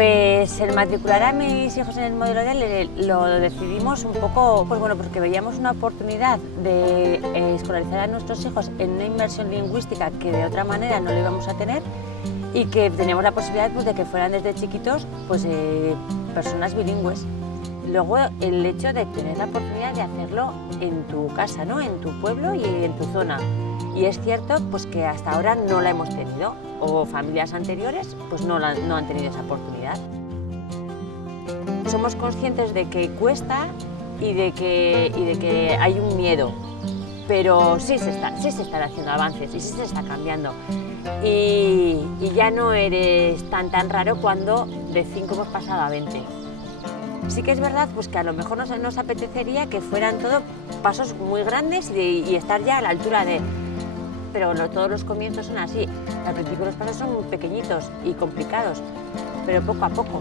Pues el matricular a mis hijos en el modelo D lo decidimos un poco, pues bueno, porque veíamos una oportunidad de escolarizar a nuestros hijos en una inmersión lingüística que de otra manera no lo íbamos a tener y que teníamos la posibilidad pues, de que fueran desde chiquitos pues, personas bilingües. Luego el hecho de tener la oportunidad de hacerlo en tu casa, ¿no? En tu pueblo y en tu zona. Y es cierto pues, que hasta ahora no la hemos tenido, o familias anteriores pues, no han tenido esa oportunidad. Somos conscientes de que cuesta y de que hay un miedo, pero sí se están haciendo avances y sí se está cambiando. Y ya no eres tan raro cuando de 5 hemos pasado a 20. Sí que es verdad pues, que a lo mejor nos apetecería que fueran todos pasos muy grandes y estar ya a la altura de... Pero todos los comienzos son así. Al principio los pasos son muy pequeñitos y complicados, pero poco a poco.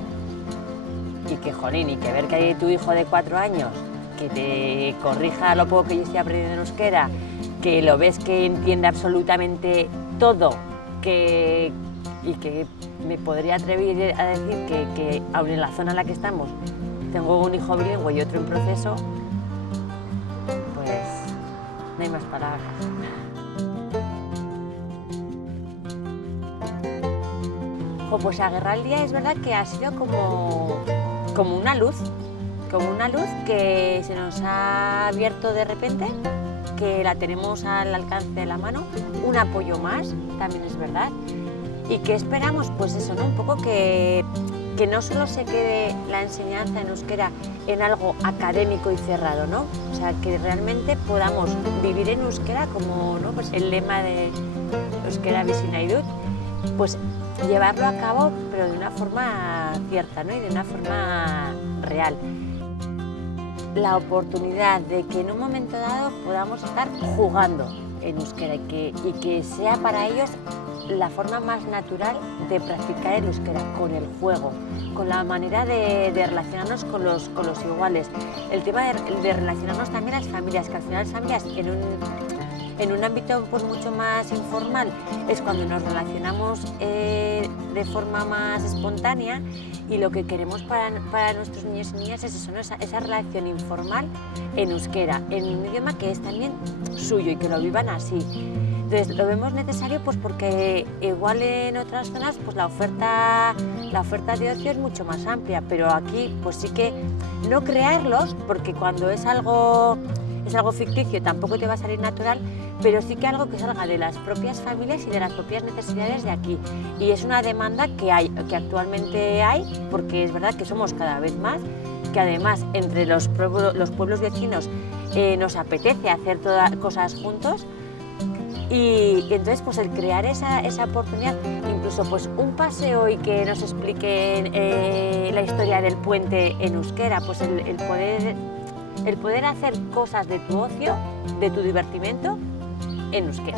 Y que jolín, y que ver que hay tu hijo de 4 años que te corrija lo poco que yo estoy aprendiendo en euskera, que lo ves que entiende absolutamente todo, y que me podría atrever a decir que aun en la zona en la que estamos tengo un hijo bilingüe y otro en proceso, pues no hay más palabras. Pues Agerraldia es verdad que ha sido como una luz que se nos ha abierto de repente, que la tenemos al alcance de la mano, un apoyo más, también es verdad, y que esperamos, pues eso, ¿no? Un poco que no solo se quede la enseñanza en euskera en algo académico y cerrado, ¿no? O sea, que realmente podamos vivir en euskera como, ¿no? Pues el lema de Euskera bizi nahi dut, pues llevarlo a cabo, pero de una forma cierta, ¿no? Y de una forma real. La oportunidad de que en un momento dado podamos estar jugando en euskera y que sea para ellos la forma más natural de practicar el euskera, con el juego, con la manera de relacionarnos con los iguales. El tema de relacionarnos también a las familias, que al final las familias en un ámbito pues, mucho más informal es cuando nos relacionamos de forma más espontánea, y lo que queremos para nuestros niños y niñas es eso, ¿no? esa relación informal en euskera, en un idioma que es también suyo y que lo vivan así. Entonces lo vemos necesario pues, porque igual en otras zonas pues, la oferta de ocio es mucho más amplia, pero aquí pues sí que no crearlos, porque cuando es algo ficticio tampoco te va a salir natural, pero sí que algo que salga de las propias familias y de las propias necesidades de aquí. Y es una demanda que actualmente hay, porque es verdad que somos cada vez más, que además entre los pueblos vecinos nos apetece hacer todas cosas juntos, y entonces pues el crear esa oportunidad, incluso pues un paseo y que nos expliquen la historia del puente en euskera, pues el poder hacer cosas de tu ocio, de tu divertimento en euskera.